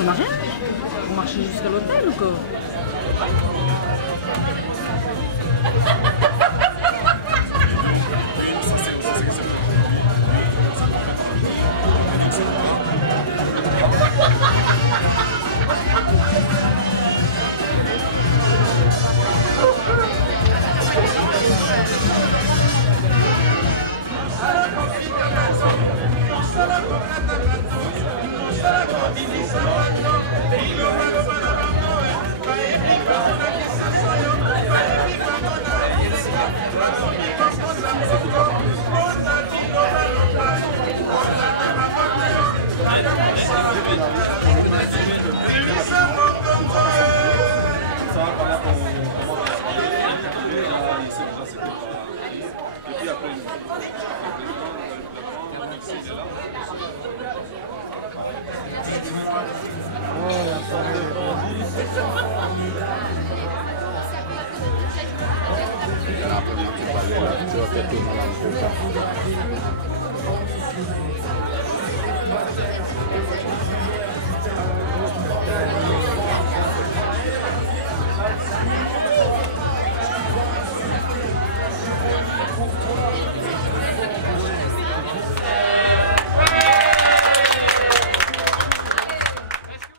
On a rien? On marchait jusqu'à l'hôtel ou quoi?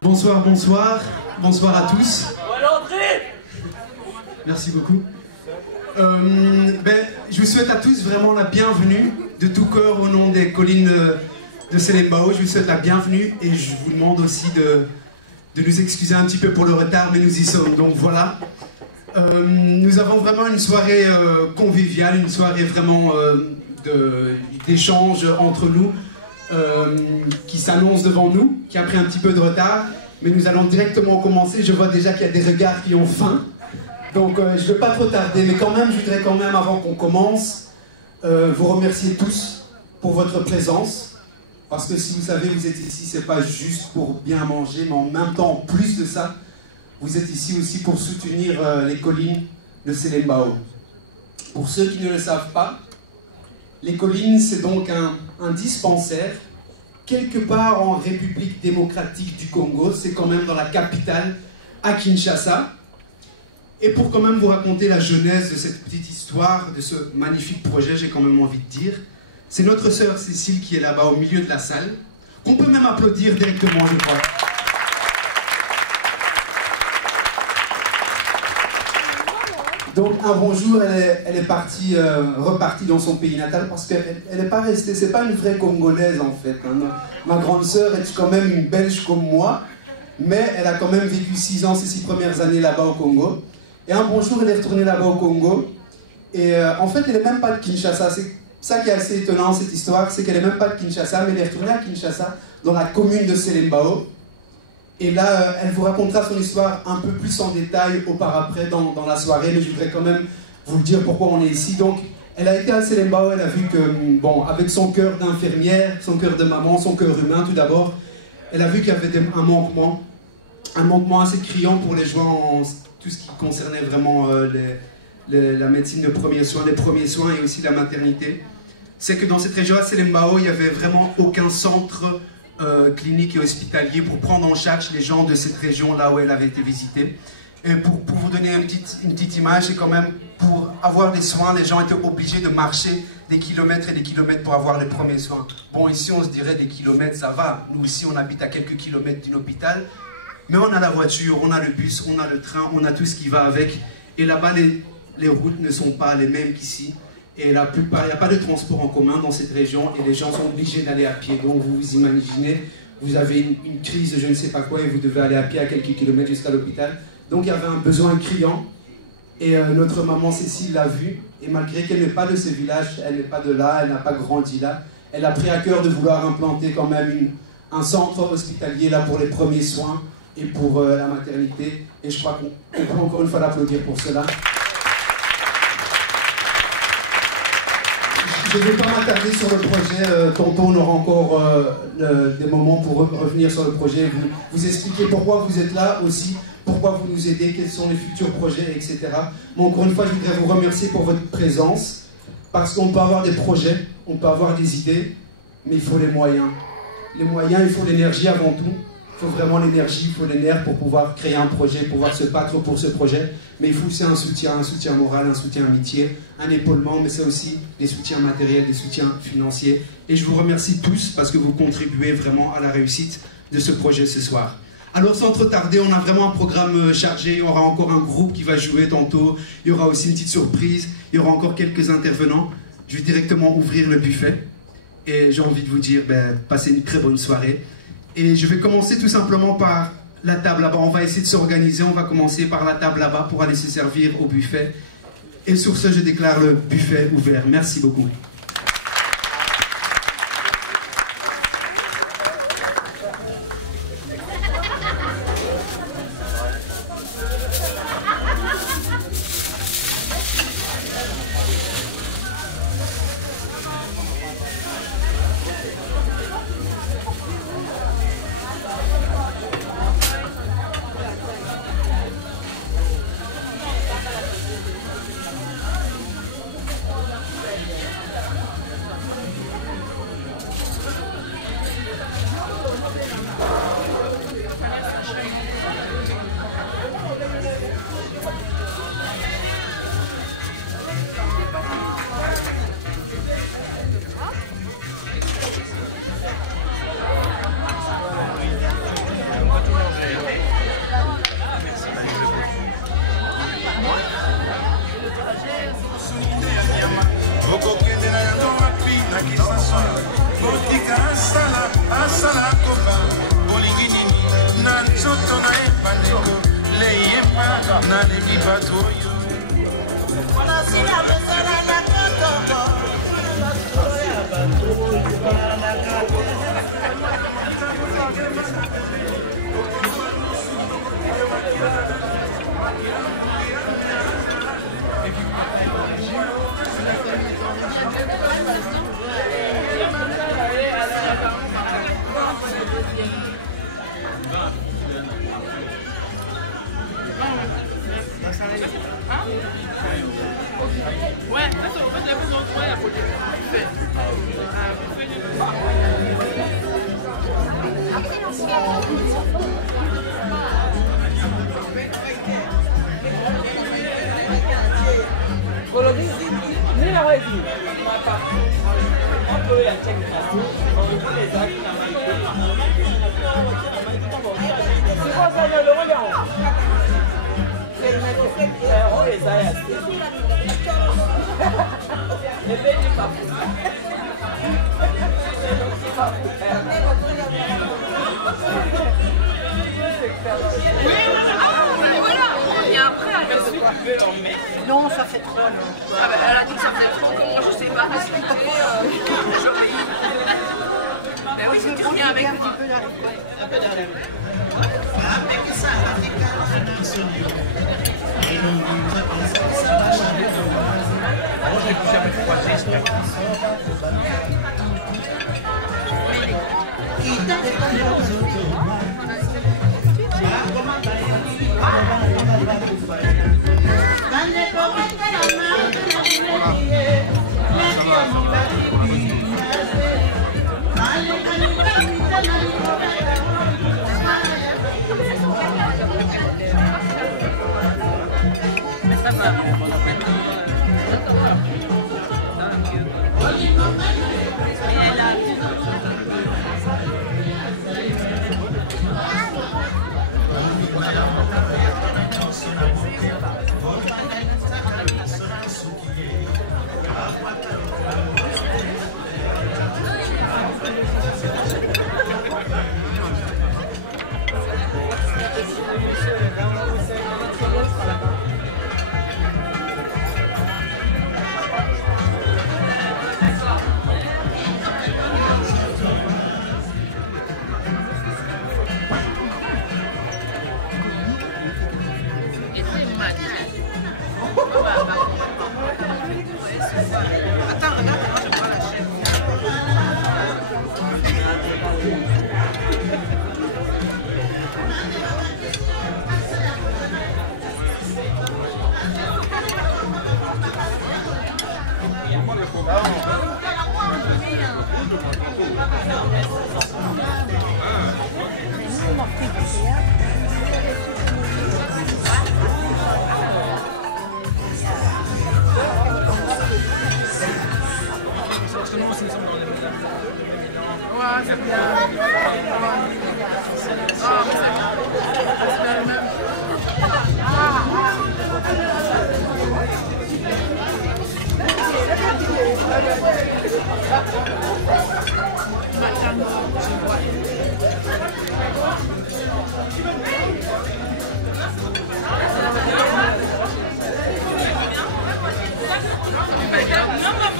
Bonsoir, bonsoir, bonsoir à tous. Merci beaucoup. Je vous souhaite à tous vraiment la bienvenue de tout cœur au nom des collines de Selembao. Je vous souhaite la bienvenue et je vous demande aussi de nous excuser un petit peu pour le retard, mais nous y sommes. Donc voilà. Nous avons vraiment une soirée conviviale, une soirée vraiment d'échange entre nous qui s'annonce devant nous, qui a pris un petit peu de retard. Mais nous allons directement commencer. Je vois déjà qu'il y a des regards qui ont faim. Donc je ne veux pas trop tarder, mais quand même, je voudrais quand même, avant qu'on commence, vous remercier tous pour votre présence. Parce que si vous savez, vous êtes ici, c'est pas juste pour bien manger, mais en même temps, en plus de ça, vous êtes ici aussi pour soutenir les collines de Selembao. Pour ceux qui ne le savent pas, les collines, c'est donc un dispensaire quelque part en République démocratique du Congo. C'est quand même dans la capitale, à Kinshasa. Et pour quand même vous raconter la genèse de cette petite histoire, de ce magnifique projet, j'ai quand même envie de dire, c'est notre sœur Cécile qui est là-bas au milieu de la salle, qu'on peut même applaudir directement, je crois. Donc un bon jour, elle est partie, repartie dans son pays natal parce qu'elle n'est pas restée, c'est pas une vraie Congolaise en fait. Hein. Ma grande sœur est quand même une Belge comme moi, mais elle a quand même vécu 6 ans, ces 6 premières années là-bas au Congo. Et un bon jour, elle est retournée là-bas au Congo. Et en fait, elle n'est même pas de Kinshasa. C'est ça qui est assez étonnant, cette histoire, c'est qu'elle n'est même pas de Kinshasa, mais elle est retournée à Kinshasa, dans la commune de Selembao. Et là, elle vous racontera son histoire un peu plus en détail au par-après dans la soirée, mais je voudrais quand même vous dire pourquoi on est ici. Donc, elle a été à Selembao, elle a vu que, bon, avec son cœur d'infirmière, son cœur de maman, son cœur humain tout d'abord, elle a vu qu'il y avait un manquement assez criant pour les gens en tout ce qui concernait vraiment la médecine de premiers soins, les premiers soins et aussi la maternité. C'est que dans cette région à Selembao, il n'y avait vraiment aucun centre clinique et hospitalier pour prendre en charge les gens de cette région là où elle avait été visitée. Et pour vous donner une petite image, c'est quand même pour avoir des soins, les gens étaient obligés de marcher des kilomètres et des kilomètres pour avoir les premiers soins. Bon, ici on se dirait des kilomètres, ça va. Nous ici on habite à quelques kilomètres d'un hôpital, mais on a la voiture, on a le bus, on a le train, on a tout ce qui va avec. Et là-bas les routes ne sont pas les mêmes qu'ici. Et la plupart, il n'y a pas de transport en commun dans cette région et les gens sont obligés d'aller à pied. Donc vous vous imaginez, vous avez une crise de je ne sais pas quoi et vous devez aller à pied à quelques kilomètres jusqu'à l'hôpital. Donc il y avait un besoin criant et notre maman Cécile l'a vu. Et malgré qu'elle n'est pas de ce village, elle n'est pas de là, elle n'a pas grandi là, elle a pris à cœur de vouloir implanter quand même un centre hospitalier là pour les premiers soins et pour la maternité. Et je crois qu'on peut encore une fois l'applaudir pour cela. Je ne vais pas m'attarder sur le projet, tantôt on aura encore des moments pour revenir sur le projet, vous expliquer pourquoi vous êtes là aussi, pourquoi vous nous aidez, quels sont les futurs projets, etc. Mais encore une fois, je voudrais vous remercier pour votre présence, parce qu'on peut avoir des projets, on peut avoir des idées, mais il faut les moyens. Les moyens, il faut l'énergie avant tout. Il faut vraiment l'énergie, il faut les nerfs pour pouvoir créer un projet, pouvoir se battre pour ce projet. Mais il faut aussi un soutien moral, un soutien amitié, un épaulement, mais c'est aussi des soutiens matériels, des soutiens financiers. Et je vous remercie tous parce que vous contribuez vraiment à la réussite de ce projet ce soir. Alors sans trop tarder, on a vraiment un programme chargé, il y aura encore un groupe qui va jouer tantôt, il y aura aussi une petite surprise, il y aura encore quelques intervenants. Je vais directement ouvrir le buffet et j'ai envie de vous dire, passez une très bonne soirée. Et je vais commencer tout simplement par la table là-bas. On va essayer de s'organiser. On va commencer par la table là-bas pour aller se servir au buffet. Et sur ce, je déclare le buffet ouvert. Merci beaucoup. Non, ça fait trop. Ah bah, elle a dit que ça faisait trop, comment je sais pas respecter. Mais oui, c'est rien avec un moi. petit peu la Mais ça va.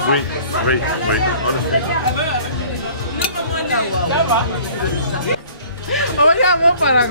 Oui, oui, oui. Ça va. Regarde-moi par là.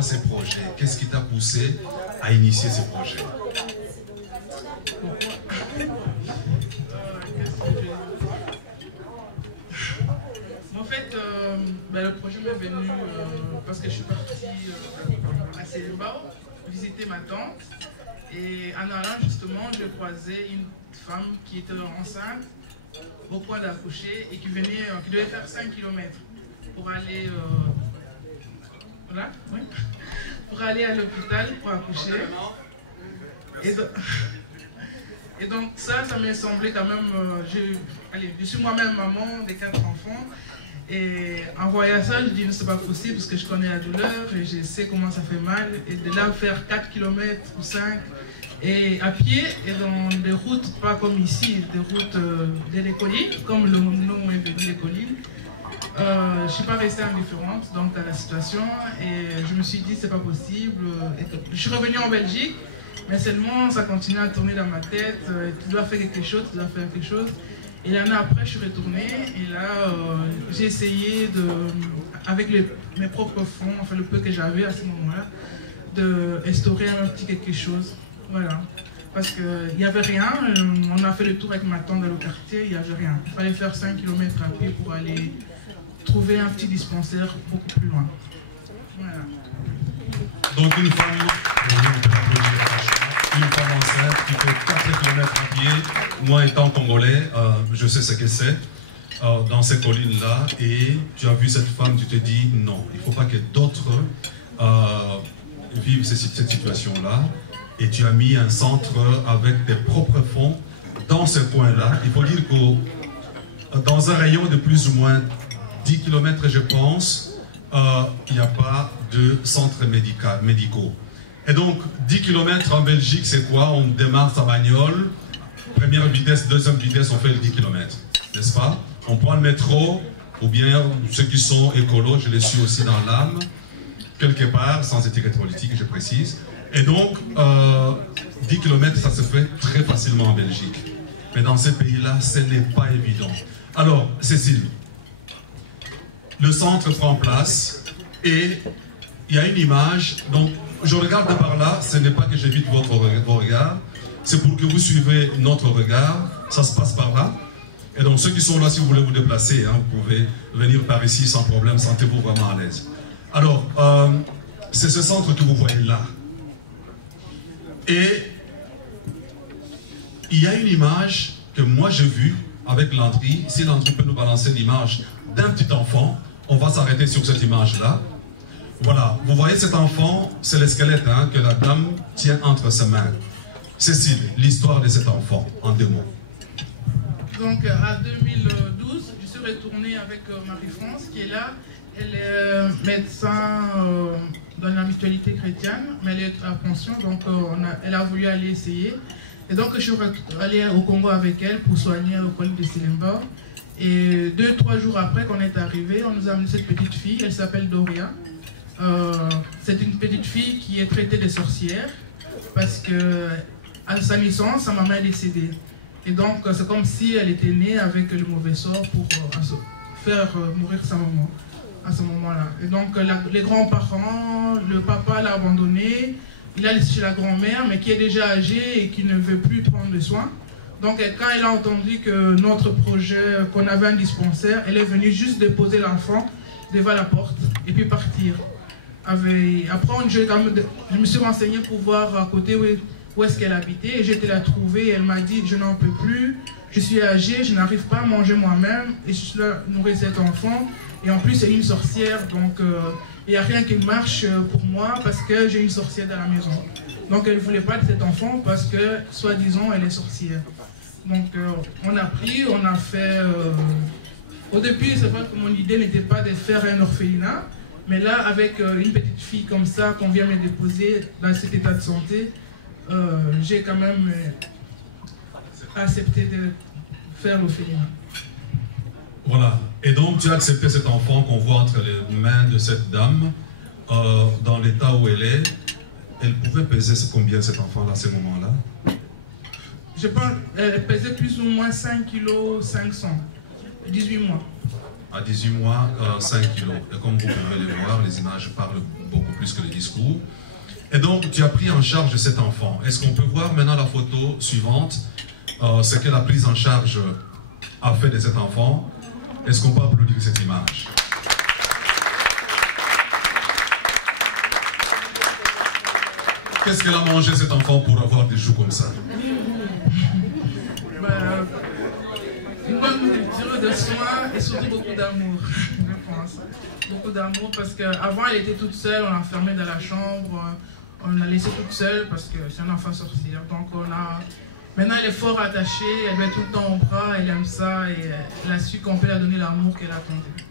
Ces projets, qu'est-ce qui t'a poussé à initier ces projets? En fait, le projet m'est venu parce que je suis partie à Célébao visiter ma tante. Et en allant justement, je croisais une femme qui était enceinte au point d'accoucher et qui devait faire 5 km pour aller, oui, pour aller à l'hôpital pour accoucher. Et donc ça m'est semblé quand même, je suis moi-même maman des 4 enfants. Et en voyant ça, je dis c'est pas possible parce que je connais la douleur et je sais comment ça fait mal. Et de là faire 4 km ou 5 et à pied et dans des routes pas comme ici, des routes des collines, comme le nom est venu des collines. Je ne suis pas restée indifférente donc, à la situation et je me suis dit c'est pas possible. Je suis revenue en Belgique, mais seulement ça continue à tourner dans ma tête. Tu dois faire quelque chose, tu dois faire quelque chose. Et l'année après, je suis retournée et là, j'ai essayé avec mes propres fonds, enfin le peu que j'avais à ce moment-là, d'instaurer un petit quelque chose. Voilà. Parce qu'il n'y avait rien, on a fait le tour avec ma tante dans le quartier, il n'y avait rien. Il fallait faire 5 km à pied pour aller trouver un petit dispensaire beaucoup plus loin. Voilà. Donc une femme enceinte qui fait 4 km à pied, moi étant congolais, je sais ce que c'est. dans ces collines-là et tu as vu cette femme, tu te dis non, il ne faut pas que d'autres vivent cette situation-là. Et tu as mis un centre avec tes propres fonds dans ce coin-là. Il faut dire que dans un rayon de plus ou moins 10 km, je pense, il n'y a pas de centres médicaux. Et donc, 10 km en Belgique, c'est quoi? On démarre sa bagnole, première vitesse, deuxième vitesse, on fait le 10 km, n'est-ce pas? On prend le métro, ou bien ceux qui sont écolos, je les suis aussi dans l'âme, quelque part, sans étiquette politique, je précise. Et donc, 10 km, ça se fait très facilement en Belgique. Mais dans ces pays-là, ce n'est pas évident. Alors, Cécile, le centre prend place et il y a une image. Donc, je regarde de par là, ce n'est pas que j'évite votre regard, c'est pour que vous suivez notre regard. Ça se passe par là. Et donc, ceux qui sont là, si vous voulez vous déplacer, hein, vous pouvez venir par ici sans problème, sentez-vous vraiment à l'aise. Alors, c'est ce centre que vous voyez là. Et il y a une image que moi j'ai vue avec Landry. Si Landry peut nous balancer l'image d'un petit enfant, on va s'arrêter sur cette image-là. Voilà, vous voyez cet enfant, c'est le squelette hein, que la dame tient entre ses mains. Cécile, l'histoire de cet enfant, en 2 mots. Donc à 2012, je suis retournée avec Marie-France qui est là. Elle est médecin dans la mutualité chrétienne, mais elle est à pension, donc elle a voulu aller essayer. Et donc je suis allée au Congo avec elle pour soigner au collège de Selemba. Et 2-3 jours après qu'on est arrivé, on nous a amené cette petite fille, elle s'appelle Doria. C'est une petite fille qui est traitée de sorcière parce que à sa naissance, sa maman est décédée. Et donc c'est comme si elle était née avec le mauvais sort pour faire mourir sa maman à ce moment-là. Et donc les grands-parents, le papa l'a abandonné, il a laissé chez la grand-mère, mais qui est déjà âgée et qui ne veut plus prendre de soin. Donc quand elle a entendu que notre projet, qu'on avait un dispensaire, elle est venue juste déposer l'enfant devant la porte et puis partir. Après, je me suis renseignée pour voir à côté où est-ce qu'elle habitait et j'étais la trouver. Elle m'a dit, je n'en peux plus, je suis âgée, je n'arrive pas à manger moi-même et je suis là nourrir cet enfant. Et en plus, elle est une sorcière, donc il n'y a rien qui marche pour moi parce que j'ai une sorcière dans la maison. Donc elle ne voulait pas de cet enfant parce que, soi-disant, elle est sorcière. Donc on a pris, on a fait... Au début, c'est vrai que mon idée n'était pas de faire un orphelinat, mais là, avec une petite fille comme ça qu'on vient me déposer dans cet état de santé, j'ai quand même accepté de faire l'orphelinat. Voilà. Et donc, tu as accepté cet enfant qu'on voit entre les mains de cette dame, dans l'état où elle est. Elle pouvait peser combien cet enfant-là, à ce moment-là? Je pense qu'elle pesait plus ou moins 5 kg 500, 18 mois. À 18 mois, 5 kilos. Et comme vous pouvez le voir, les images parlent beaucoup plus que les discours. Et donc, tu as pris en charge cet enfant. Est-ce qu'on peut voir maintenant la photo suivante, ce que la prise en charge a fait de cet enfant? Est-ce qu'on peut applaudir cette image? Qu'est-ce qu'elle a mangé cet enfant pour avoir des joues comme ça? Une bonne nourriture, de soins et surtout beaucoup d'amour, je pense. Beaucoup d'amour parce qu'avant elle était toute seule, on l'a enfermée dans la chambre, on l'a laissée toute seule parce que c'est un enfant sorcier. Donc maintenant elle est fort attachée, elle va tout le temps au bras, elle aime ça et elle a su qu'on peut la donner l'amour qu'elle attendait.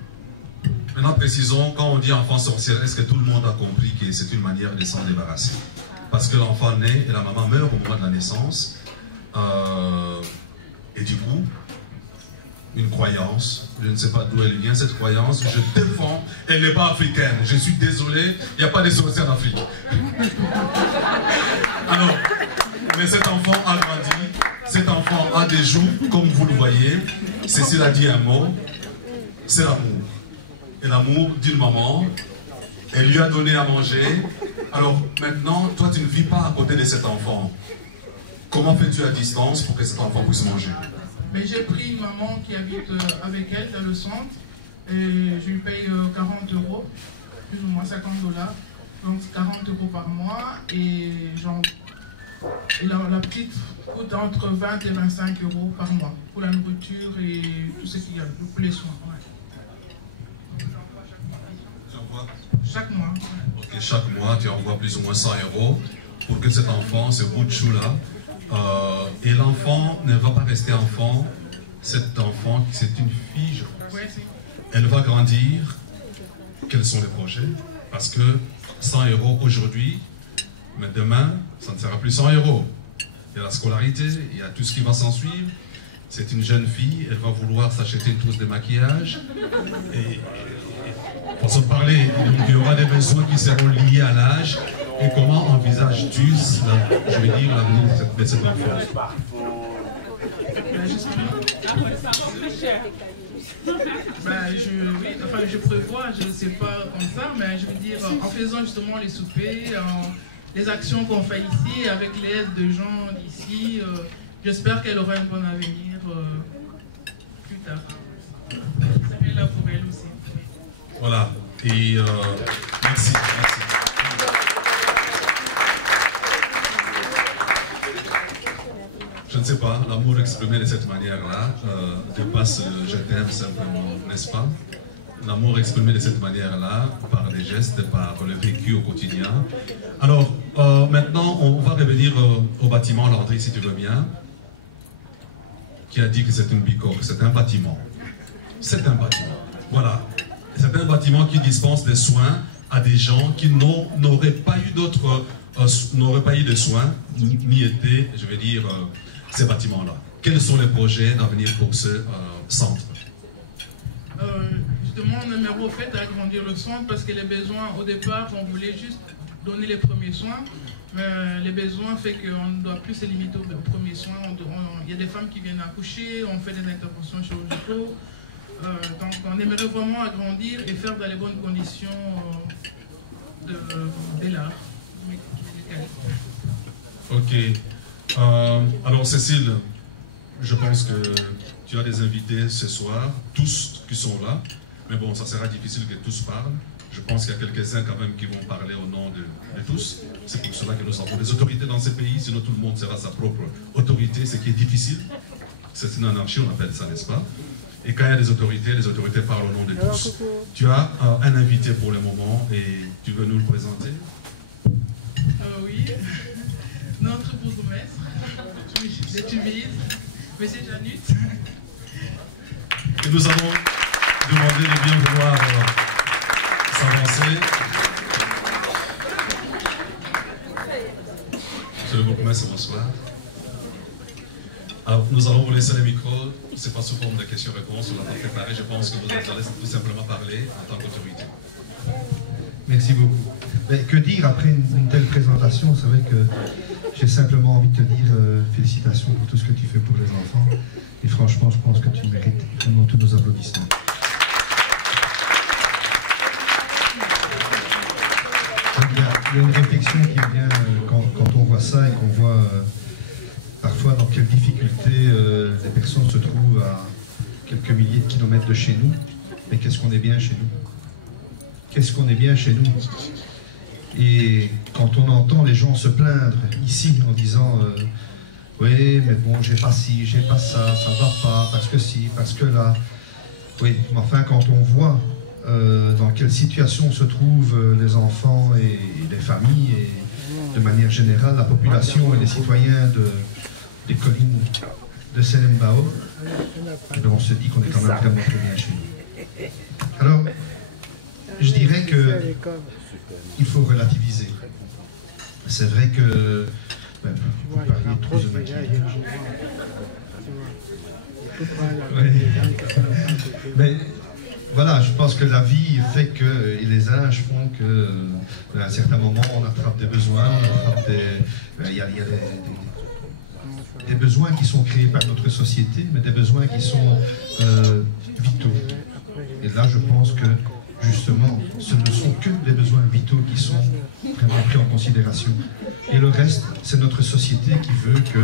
Maintenant précisons, quand on dit enfant sorcière, est-ce que tout le monde a compris que c'est une manière de s'en débarrasser? Parce que l'enfant naît et la maman meurt au moment de la naissance. Et du coup, une croyance, je ne sais pas d'où elle vient cette croyance, je défends, elle n'est pas africaine, je suis désolé, il n'y a pas de sorcières en Afrique. Alors, mais cet enfant a grandi, cet enfant a des joues, comme vous le voyez, Cécile a dit un mot, c'est l'amour. Et l'amour d'une maman, elle lui a donné à manger. Alors maintenant, toi tu ne vis pas à côté de cet enfant. Comment fais-tu à distance pour que cet enfant puisse manger? J'ai pris une maman qui habite avec elle dans le centre et je lui paye 40 €, plus ou moins $50, donc 40 € par mois. Et la petite coûte entre 20 et 25 € par mois pour la nourriture et tout ce qu'il y a, pour les soins. Ouais. Chaque mois. Ouais. Ok, chaque mois, tu envoies plus ou moins 100 € pour que cet enfant, ce bout de chou-là, et l'enfant ne va pas rester enfant. Cet enfant, c'est une fille, je pense. Ouais, elle va grandir. Quels sont les projets? Parce que 100 € aujourd'hui, mais demain, ça ne sera plus 100 €. Il y a la scolarité, il y a tout ce qui va s'en suivre. C'est une jeune fille, elle va vouloir s'acheter une trousse de maquillage. Et pour se parler, il y aura des besoins qui seront liés à l'âge. Et comment envisages-tu, je vais dire, l'avenir de cet enfant? Je prévois, je ne sais pas comme ça, mais je veux dire, en faisant justement les soupers, les actions qu'on fait ici, avec l'aide de gens d'ici, j'espère qu'elle aura un bon avenir plus tard. Ça serait là pour elle aussi. Voilà, et merci. Je ne sais pas, l'amour exprimé de cette manière-là dépasse je t'aime simplement, n'est-ce pas? L'amour exprimé de cette manière-là, par les gestes, par le vécu au quotidien. Alors, maintenant, on va revenir au bâtiment, Landry, si tu veux bien, qui a dit que c'est une bicoque, c'est un bâtiment. C'est un bâtiment, voilà. C'est un bâtiment qui dispense des soins à des gens qui n'auraient pas eu d'autres, n'auraient pas eu de soins, ni été, je vais dire, ces bâtiments-là. Quels sont les projets d'avenir pour ce centre? Justement, on aimerait au fait agrandir le centre parce que les besoins, au départ, on voulait juste donner les premiers soins, mais les besoins fait qu'on ne doit plus se limiter aux premiers soins. Il y a des femmes qui viennent accoucher, on fait des interventions chirurgicales. Donc on aimerait vraiment agrandir et faire dans les bonnes conditions de l'art. Ok. Alors Cécile, je pense que tu as des invités ce soir, tous qui sont là, mais bon, ça sera difficile que tous parlent. Je pense qu'il y a quelques-uns quand même qui vont parler au nom de tous. C'est pour cela que nous avons des autorités dans ces pays, sinon tout le monde sera sa propre autorité, ce qui est difficile. C'est une anarchie, on appelle ça, n'est-ce pas? Et quand il y a des autorités parlent au nom de tous. Tu as un invité pour le moment et tu veux nous le présenter? Oui, notre bourgmestre de Tubize, M. Janut. Et nous allons demander de bien vouloir s'avancer. Monsieur le bourgmestre, bonsoir. Alors, nous allons vous laisser le micro, ce n'est pas sous forme de questions-réponses, on l'a pas préparé, je pense que vous allez tout simplement parler en tant qu'autorité. Merci beaucoup. Mais que dire après une telle présentation? C'est vrai que j'ai simplement envie de te dire félicitations pour tout ce que tu fais pour les enfants. Et franchement, je pense que tu mérites vraiment tous nos applaudissements. Il y a une réflexion qui vient quand on voit ça et qu'on voit parfois dans quelles difficultés les personnes se trouvent à quelques milliers de kilomètres de chez nous. Mais qu'est-ce qu'on est bien chez nous? Qu'est-ce qu'on est bien chez nous? Et quand on entend les gens se plaindre ici en disant oui, mais bon, j'ai pas ci, j'ai pas ça, ça va pas, parce que si, parce que là. Oui, mais enfin, quand on voit dans quelle situation se trouvent les enfants et les familles, et de manière générale, la population et les citoyens des collines de Selembao, on se dit qu'on est quand même vraiment très bien chez nous. Alors, je dirais qu'il faut relativiser. C'est vrai que vous parliez trop de maquillage. Mais voilà, je pense que la vie fait que, et les âges font que, à un certain moment, on attrape des besoins, on attrape il y a des besoins qui sont créés par notre société, mais des besoins qui sont vitaux. Et là, je pense que justement, ce ne sont que des besoins vitaux qui sont vraiment pris en considération. Et le reste, c'est notre société qui veut que,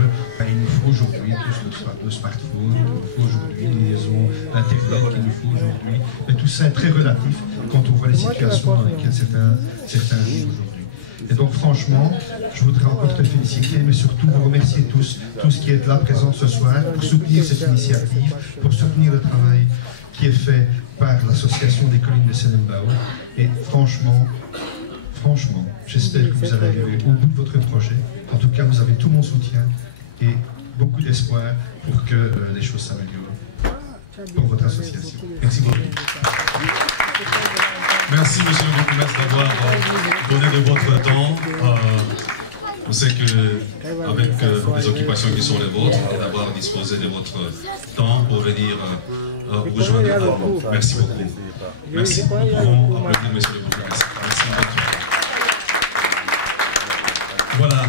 il nous faut aujourd'hui le smartphone, il nous faut aujourd'hui les liaisons Internet, qu'il nous faut aujourd'hui. Mais tout ça est très relatif quand on voit les situations dans lesquelles certains vivent aujourd'hui. Et donc franchement, je voudrais encore te féliciter, mais surtout vous remercier tous qui êtes là, présents ce soir, pour soutenir cette initiative, pour soutenir le travail qui est fait par l'association des collines de Selembao. Et franchement, j'espère que vous allez arriver au bout de votre projet. En tout cas, vous avez tout mon soutien et beaucoup d'espoir pour que les choses s'améliorent pour votre association. Merci beaucoup. Merci, monsieur le bourgmestre, d'avoir donné de votre temps. Je sais qu'avec les occupations qui sont les vôtres, et d'avoir disposé de votre temps pour venir vous joindre à nous. Merci beaucoup. Merci. Nous pouvons applaudir monsieur le bourgmestre. Merci beaucoup. Voilà.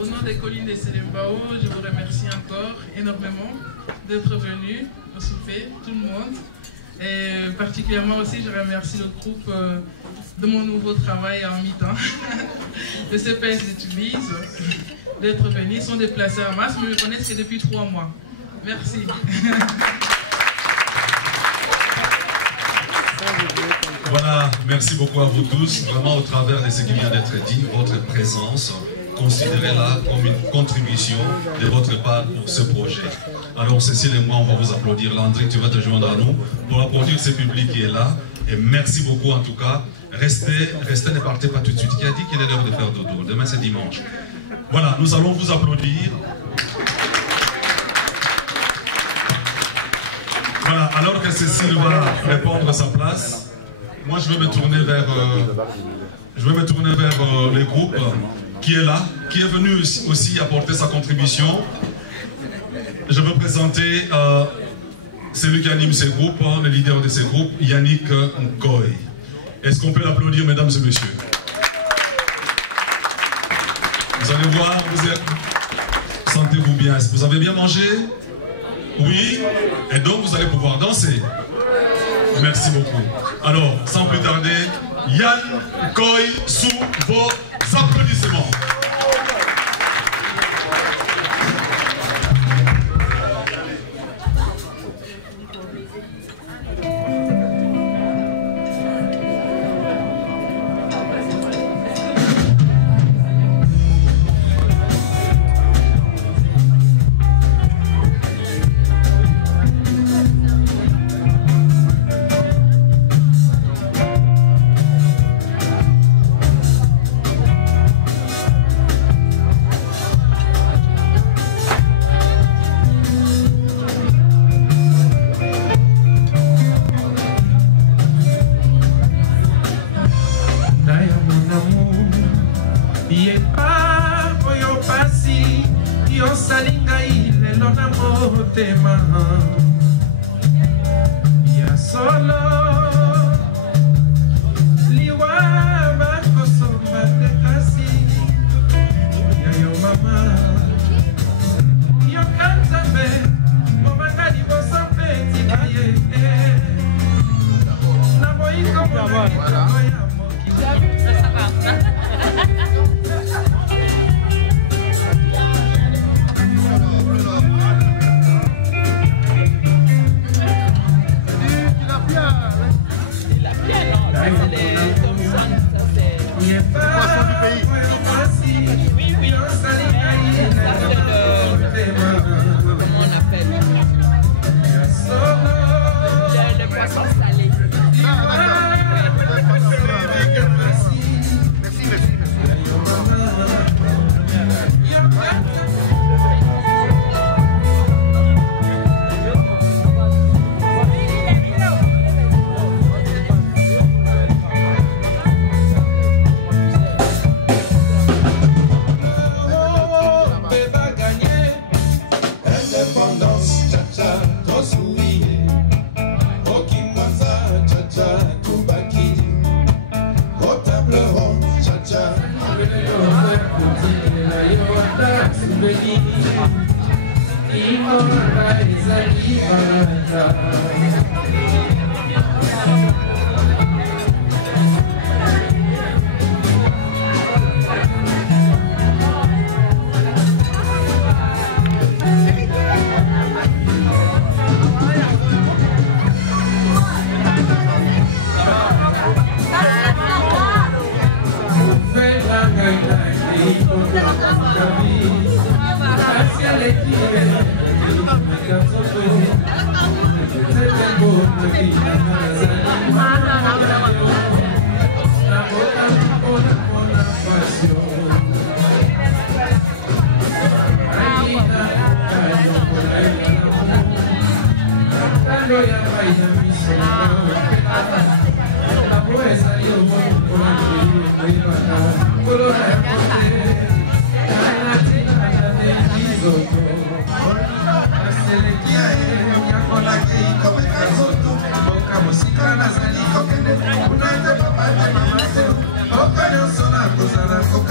Au nom des collines de Selembao, je vous remercie encore énormément d'être venus au souper, tout le monde. Et particulièrement aussi, je remercie le groupe de mon nouveau travail en mi-temps, le CPS de Tubize, d'être venus. Ils sont déplacés en masse, mais ils me connaissent que depuis 3 mois. Merci. Voilà, merci beaucoup à vous tous. Vraiment, au travers de ce qui vient d'être dit, votre présence, considérez-la comme une contribution de votre part pour ce projet. Alors, Cécile et moi, on va vous applaudir. Landry, tu vas te joindre à nous pour applaudir ce public qui est là. Et merci beaucoup en tout cas. Restez, ne partez pas tout de suite. Qui a dit qu'il est l'heure de faire dodo? Demain, c'est dimanche. Voilà, nous allons vous applaudir. Voilà, alors que Cécile va répondre à sa place, moi je vais me tourner vers, le groupe qui est là, qui est venu aussi apporter sa contribution. Je veux présenter celui qui anime ce groupe, le leader de ce groupe, Yannick Ngoy. Est-ce qu'on peut l'applaudir, mesdames et messieurs? Vous allez voir, sentez-vous bien. Est-ce que vous avez bien mangé? Oui? Et donc vous allez pouvoir danser. Merci beaucoup. Alors, sans plus tarder, Yann Ngoy sous vos applaudissements.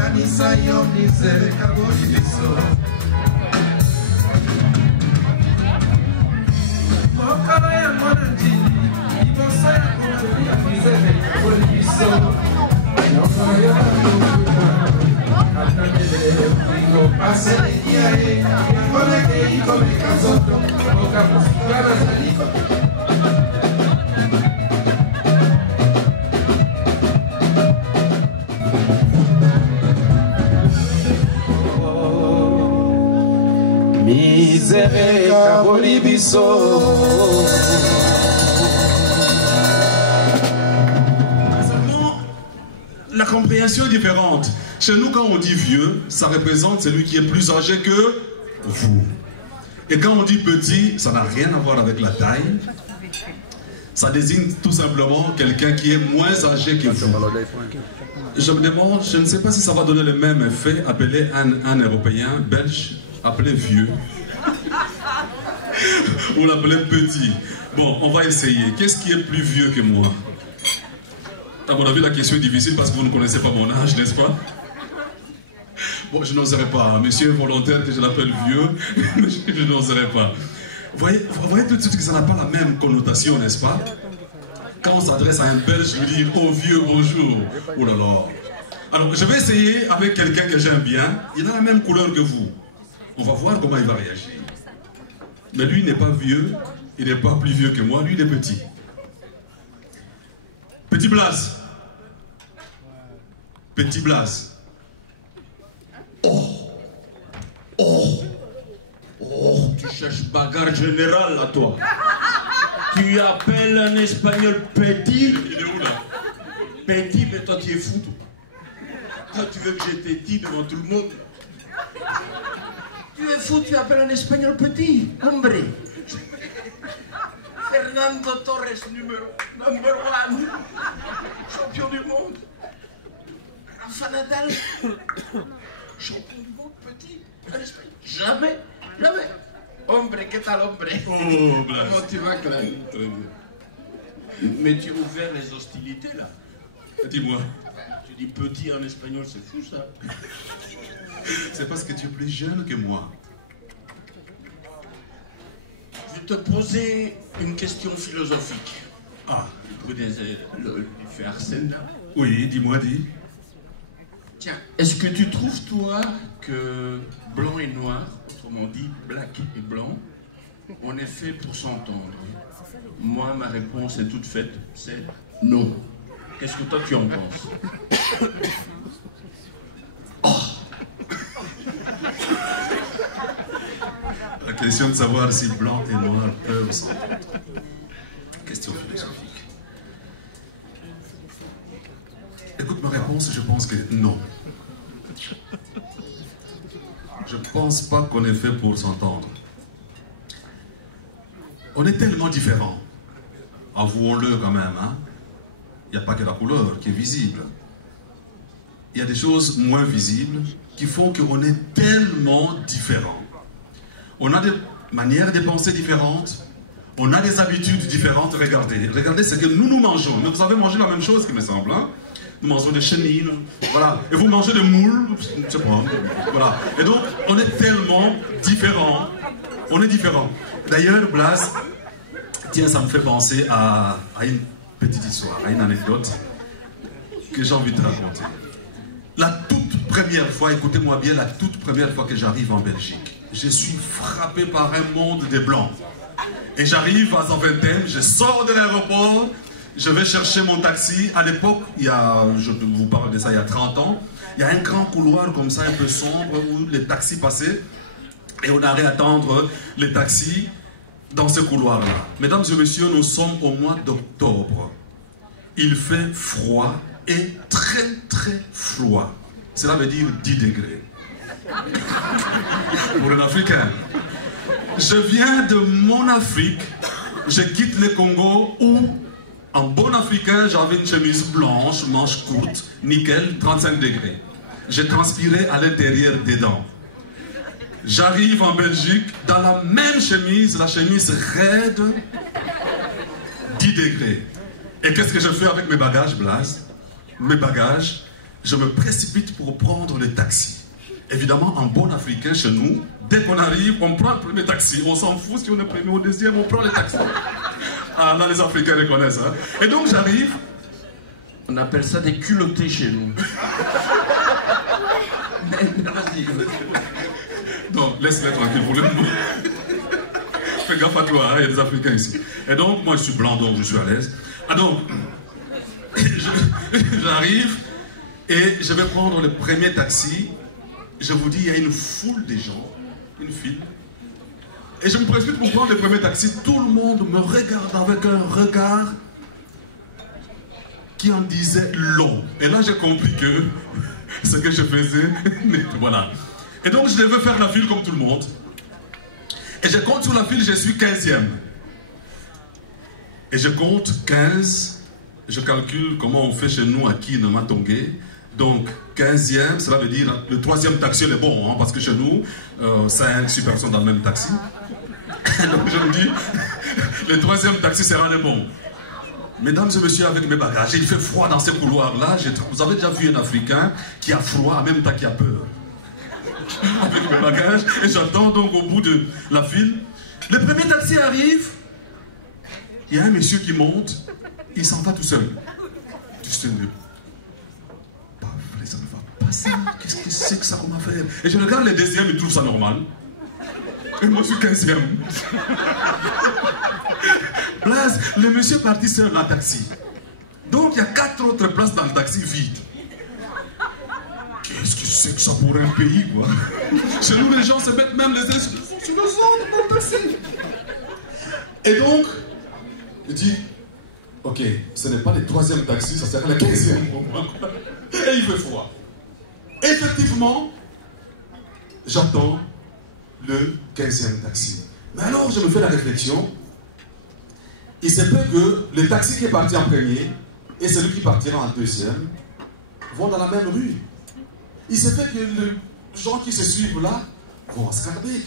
kanisa yo misere kaboli biso mokolo ya mwana njili liboso ya komalia misere kaboli biso nyonso yo atandele ingo paselekia ye yakoleke ikomeka nzoto oka mosikana zaliko misere kaboli biso. La compréhension est différente. Chez nous, quand on dit vieux, ça représente celui qui est plus âgé que vous. Et quand on dit petit, ça n'a rien à voir avec la taille. Ça désigne tout simplement quelqu'un qui est moins âgé que vous. Je me demande, je ne sais pas si ça va donner le même effet, appeler un Européen belge, appeler vieux, ou l'appeler petit. Bon, on va essayer. Qu'est-ce qui est plus vieux que moi? À mon avis, la question est difficile parce que vous ne connaissez pas mon âge, n'est-ce pas? Bon, je n'oserais pas. Monsieur est volontaire que je l'appelle vieux, je n'oserais pas. Vous voyez tout de suite que ça n'a pas la même connotation, n'est-ce pas? Quand on s'adresse à un Belge, je lui dis « Oh vieux, bonjour ». Oh là là. Alors, je vais essayer avec quelqu'un que j'aime bien. Il a la même couleur que vous. On va voir comment il va réagir. Mais lui, il n'est pas vieux. Il n'est pas plus vieux que moi. Lui, il est petit. Petit Blas. Petit Blas. Oh. Oh. Oh, tu cherches bagarre générale là, toi. Tu appelles un Espagnol petit. Il est où là? Petit, mais toi tu es fou, toi. Toi tu veux que j'étais dit devant tout le monde. Tu es fou, tu appelles un Espagnol petit. Hombre. Fernando Torres, number one. Champion du monde. Rafa Nadal. Champion du monde petit. Un Espagnol. Jamais. Jamais. Hombre, qu'est-ce que hombre? Oh, Blas. Comment tu vas, Claude? Très bien. Mais tu as ouvert les hostilités, là. Dis-moi. Tu dis petit en espagnol, c'est fou, ça. C'est parce que tu es plus jeune que moi. Je vais te poser une question philosophique. Ah. Vous fais Arsène, là? Oui, dis-moi, dis. Tiens, est-ce que tu trouves, toi, que blanc et noir, autrement dit, black et blanc, on est fait pour s'entendre? Moi, ma réponse est toute faite, c'est non. Qu'est-ce que toi, tu en penses? Oh. La question de savoir si blanc et noir peuvent s'entendre. Question philosophique. Écoute ma réponse, je pense que non. Je pense pas qu'on est fait pour s'entendre. On est tellement différents. Avouons-le quand même, hein. Il n'y a pas que la couleur qui est visible. Il y a des choses moins visibles qui font qu'on est tellement différents. On a des manières de penser différentes, on a des habitudes différentes. Regardez ce que nous mangeons. Mais vous avez mangé la même chose, qui me semble, hein? Nous mangeons des chenilles, voilà. Et vous mangez des moules, je sais pas, voilà. Et donc, on est tellement différents. On est différents. D'ailleurs, Blas, tiens, ça me fait penser à une petite histoire, à une anecdote que j'ai envie de raconter. La toute première fois, écoutez-moi bien, la toute première fois que j'arrive en Belgique, je suis frappé par un monde de blancs. Et j'arrive à Zaventem, je sors de l'aéroport, je vais chercher mon taxi. À l'époque, je vous parle de ça il y a 30 ans, il y a un grand couloir comme ça, un peu sombre, où les taxis passaient. Et on allait attendre les taxis dans ce couloir-là. Mesdames et messieurs, nous sommes au mois d'octobre. Il fait froid et très très froid. Cela veut dire 10 degrés. Pour un Africain. Je viens de mon Afrique, je quitte le Congo où, en bon Africain, j'avais une chemise blanche, manche courte, nickel, 35 degrés. J'ai transpiré à l'intérieur des dents. J'arrive en Belgique dans la même chemise, la chemise raide, 10 degrés. Et qu'est-ce que je fais avec mes bagages, Blas? Mes bagages, je me précipite pour prendre le taxi. Évidemment, en bon africain chez nous, dès qu'on arrive, on prend le premier taxi. On s'en fout si on est premier ou deuxième, on prend le taxi. Ah là, les Africains reconnaissent. Hein. Et donc j'arrive. On appelle ça des culottés chez nous. Vas-y. Non, laisse-les tranquille pour le moment. Fais gaffe à toi, hein, il y a des Africains ici. Et donc, moi je suis blanc, donc je suis à l'aise. Ah donc, j'arrive et je vais prendre le premier taxi. Je vous dis, il y a une foule de gens, une file. Et je me précipite pour prendre le premier taxi. Tout le monde me regarde avec un regard qui en disait long. Et là, j'ai compris que ce que je faisais, voilà. Et donc, je devais faire la file comme tout le monde. Et je compte sur la file, je suis 15e. Et je compte 15. Je calcule comment on fait chez nous à Kinamatongue. Donc, 15e, cela veut dire le 3e taxi est bon, hein, parce que chez nous, 5, 6 personnes dans le même taxi. Donc, je me dis, le 3e taxi sera le bon. Mesdames et messieurs, avec mes bagages, il fait froid dans ces couloirs-là. Vous avez déjà vu un Africain qui a froid en même temps qu'il a peur. Avec mes bagages, et j'attends donc au bout de la file. Le premier taxi arrive, il y a un monsieur qui monte, il s'en va tout seul. Tu sais, ça ne va pas ça. Qu'est-ce que c'est que ça qu'on va faire? Et je regarde les deuxièmes, ils trouvent ça normal. Et moi, je suis 15e. Blaise, le monsieur est parti seul dans le taxi. Donc, il y a 4 autres places dans le taxi vide. Qu'est-ce que c'est que ça pour un pays, quoi? Chez nous, les gens se mettent même les uns sur les autres dans le taxi. Et donc, il dit, ok, ce n'est pas le 3e taxi, ça sera le 15e pour moi. Et il fait froid. Effectivement, j'attends le 15e taxi. Mais alors, je me fais la réflexion. Il se peut que le taxi qui est parti en premier et celui qui partira en deuxième vont dans la même rue. Il se peut que les gens qui se suivent là vont à Scarbeck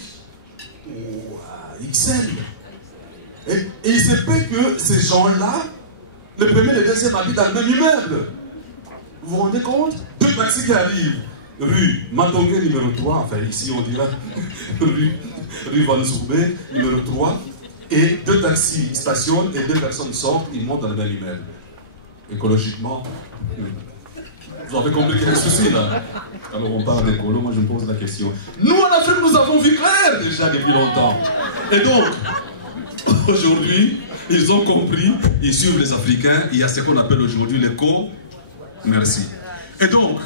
ou à XL. Et il se peut que ces gens-là, le premier et le deuxième habitent dans le même immeuble. Vous vous rendez compte? 2 taxis qui arrivent. Rue Matongue numéro 3, enfin ici on dira rue Vansourbe numéro 3. Et 2 taxis stationnent et 2 personnes sortent, ils montent dans le même immeuble. Écologiquement, vous avez compris qu'il y a un souci là. Alors on parle d'écolo, moi je me pose la question. Nous en Afrique, nous avons vu clair déjà depuis longtemps. Et donc, aujourd'hui, ils ont compris, ils suivent les Africains, il y a ce qu'on appelle aujourd'hui l'éco. Merci. Et donc,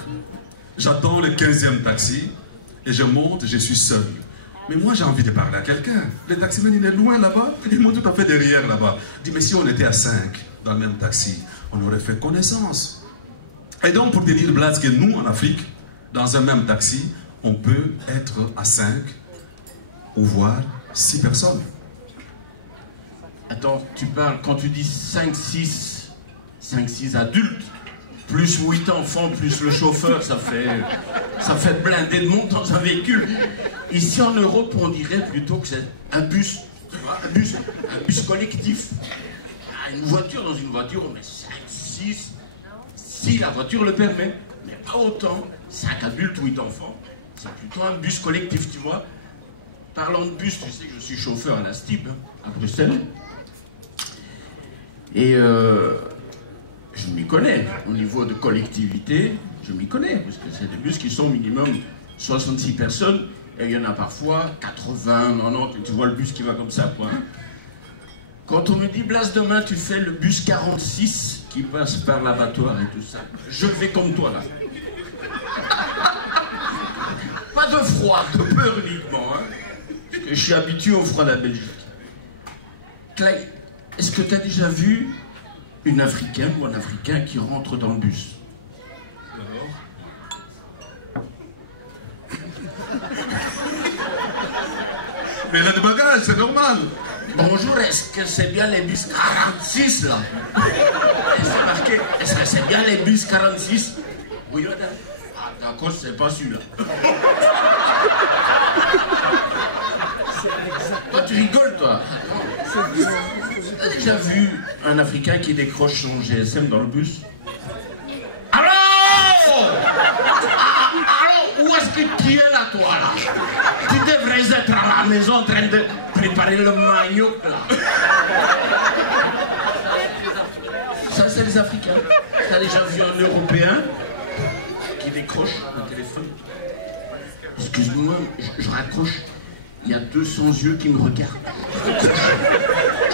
j'attends le 15e taxi et je monte, je suis seul. Mais moi j'ai envie de parler à quelqu'un. Le taximan il est loin là-bas, il monte tout à fait derrière là-bas. Je dis mais si on était à 5 dans le même taxi, on aurait fait connaissance. Et donc pour te dire Blaise que nous en Afrique, dans un même taxi, on peut être à 5 ou voire 6 personnes. Attends, tu parles, quand tu dis 5-6 adultes, plus 8 enfants, plus le chauffeur, ça fait blinder de monde dans un véhicule. Ici en Europe, on dirait plutôt que c'est un bus, tu vois, un bus collectif. Une voiture dans une voiture, on met 5, 6, si la voiture le permet, mais pas autant. 5 adultes, 8 enfants, c'est plutôt un bus collectif, tu vois. Parlant de bus, tu sais que je suis chauffeur à la STIB, à Bruxelles. Et je m'y connais, au niveau de collectivité, je m'y connais, parce que c'est des bus qui sont minimum 66 personnes, et il y en a parfois 80, 90, tu vois le bus qui va comme ça, quoi. Quand on me dit, Blaise, demain tu fais le bus 46 qui passe par l'abattoir et tout ça, je fais comme toi, là. Pas de froid, de peur uniquement, hein. Parce que je suis habitué au froid de la Belgique. Clay, est-ce que tu as déjà vu une Africaine ou un Africain qui rentre dans le bus? Mais il a des bagages, c'est normal. Bonjour, est-ce que c'est bien les bus 46 là? C'est marqué, est-ce que c'est bien les bus 46? Oui, madame. Ah, d'accord, c'est pas celui-là. Toi, tu rigoles, toi. T'as déjà vu un Africain qui décroche son GSM dans le bus? Alors que tu es là, toi, là? Tu devrais être à la maison en train de préparer le manioc, là. Ça, c'est les Africains. T'as déjà vu un Européen qui décroche le téléphone? Excuse-moi, je raccroche. Il y a 200 yeux qui me regardent. Je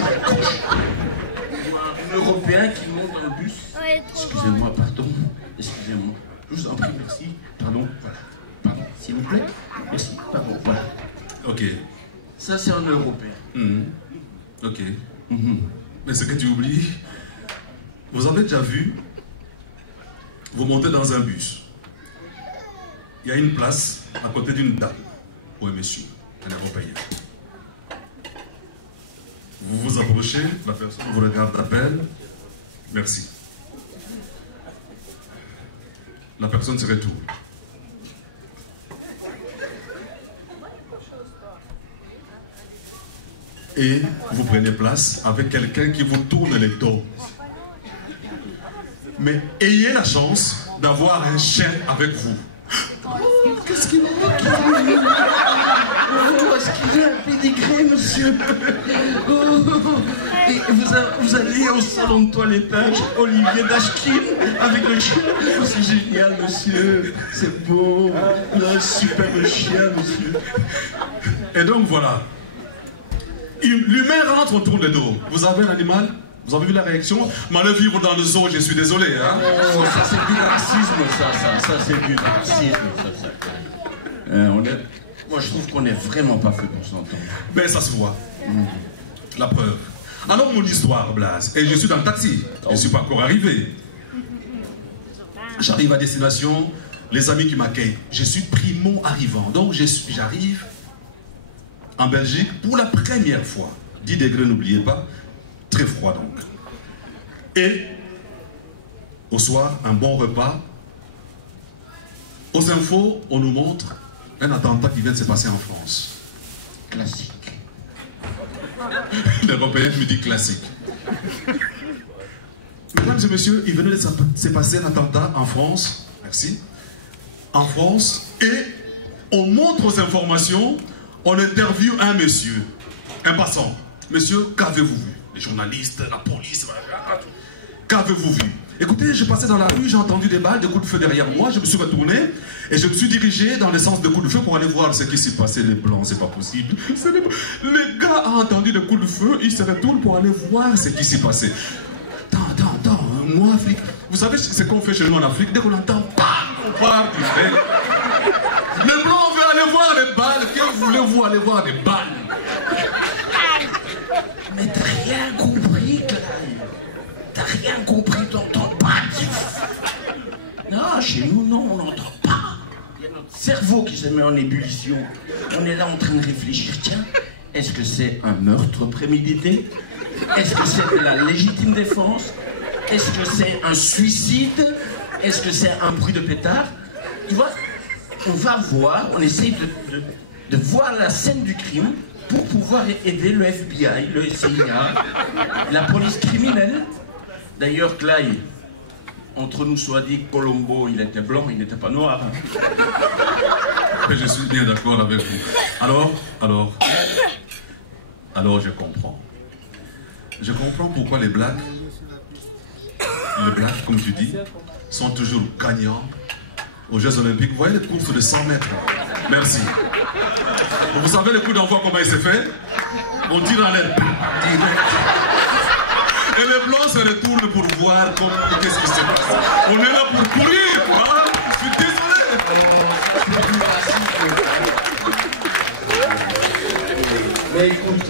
raccroche. Un Européen qui monte dans le bus. Excusez-moi, pardon. Excusez-moi. Je vous en prie, merci. Pardon, voilà. Pardon, s'il vous plaît. Merci, pardon, voilà. Ok. Ça, c'est un Européen. Ok. Mais ce que tu oublies, vous avez déjà vu, vous montez dans un bus. Il y a une place à côté d'une dame ou un monsieur, un Européen. Vous vous approchez, la personne vous regarde à peine. Merci. La personne se retourne. Et vous prenez place avec quelqu'un qui vous tourne les dos. Mais ayez la chance d'avoir un chien avec vous. Qu'est-ce qu'il manque? Est-ce qu'il y a un pédigré, monsieur? Et vous allez au salon de toilettage, Olivier Dashkin, avec le chien. Oh, c'est génial, monsieur. C'est beau. Un superbe chien, monsieur. Et donc voilà. L'humain rentre autour des dos. Vous avez un animal? Vous avez vu la réaction? M'allez vivre dans le zoo, je suis désolé. Hein? Oh, ça c'est du racisme, ça c'est du racisme, moi je trouve qu'on n'est vraiment pas fait pour s'entendre. Mais ça se voit. La preuve. Alors mon histoire, Blas, et je suis dans le taxi. Je ne suis pas encore arrivé. J'arrive à destination, les amis qui m'accueillent. Je suis primo arrivant, donc j'arrive en Belgique pour la première fois. 10 degrés, n'oubliez pas. Très froid donc. Et au soir, un bon repas. Aux infos, on nous montre un attentat qui vient de se passer en France. Classique. L'Européen me dit classique. Mesdames et messieurs, il venait de se passer un attentat en France. Merci. En France. Et on montre aux informations, on interviewe un monsieur, un passant. Monsieur, qu'avez-vous vu? Les journalistes, la police, qu'avez-vous vu? Écoutez, je passais dans la rue, j'ai entendu des balles, des coups de feu derrière moi, je me suis retourné et je me suis dirigé dans le sens des coups de feu pour aller voir ce qui s'est passé. Les blancs, c'est pas possible. Les gars ont entendu des coups de feu, ils se retournent pour aller voir ce qui s'est passé. Attends, moi, Afrique, vous savez ce qu'on fait chez nous en Afrique? Dès qu'on entend, bam, on part du fait. Les blancs veulent aller voir les balles, que voulez-vous aller voir des balles? Mais t'as rien compris, Clyde. T'as rien compris, t'entends pas. Non, chez nous, non, on n'entend pas. Il y a notre cerveau qui se met en ébullition. On est là en train de réfléchir, tiens, est-ce que c'est un meurtre prémédité? Est-ce que c'est de la légitime défense? Est-ce que c'est un suicide? Est-ce que c'est un bruit de pétard? Tu vois, on va voir, on essaye de voir la scène du crime pour pouvoir aider le FBI, le CIA, la police criminelle. D'ailleurs, Clyde, entre nous soit dit, Colombo, il était blanc, il n'était pas noir. Mais je suis bien d'accord avec vous. Alors je comprends. Je comprends pourquoi les blacks, comme tu dis, sont toujours gagnants aux Jeux Olympiques. Vous voyez les courses de 100 mètres? Merci. Vous savez le coup d'envoi comment il s'est fait? On tire en l'air. Et les blancs se retournent pour voir qu'est-ce qui se passe. On est là pour courir. Hein? Je suis désolé. Mais écoute,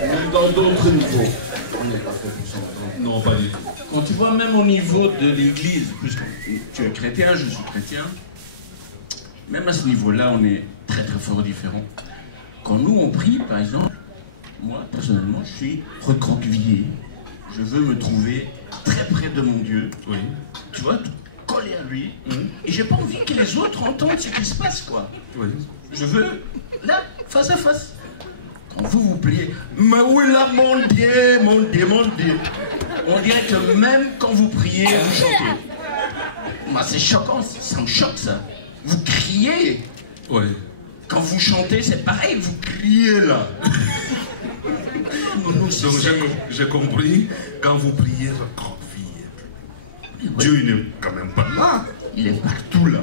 même dans d'autres niveaux, on n'est pas fait pour s'entendre. Non, pas du tout. Quand tu vois même au niveau de l'église, puisque tu es chrétien, je suis chrétien, même à ce niveau-là, on est très très fort différents. Quand nous on prie, par exemple, moi personnellement, je suis recroquevillé. Je veux me trouver très près de mon Dieu. Oui. Tu vois, collé à lui. Et j'ai pas envie que les autres entendent ce qui se passe, quoi. Oui. Je veux, là, face à face. Quand vous vous pliez, mais oui là, mon Dieu, mon Dieu, mon Dieu. On dirait que même quand vous priez, vous chantez. Moi, c'est choquant, ça me choque, ça. Vous criez. Oui. Quand vous chantez, c'est pareil, vous criez là. Donc j'ai compris, quand vous priez, Dieu il n'est quand même pas là. Il est partout là.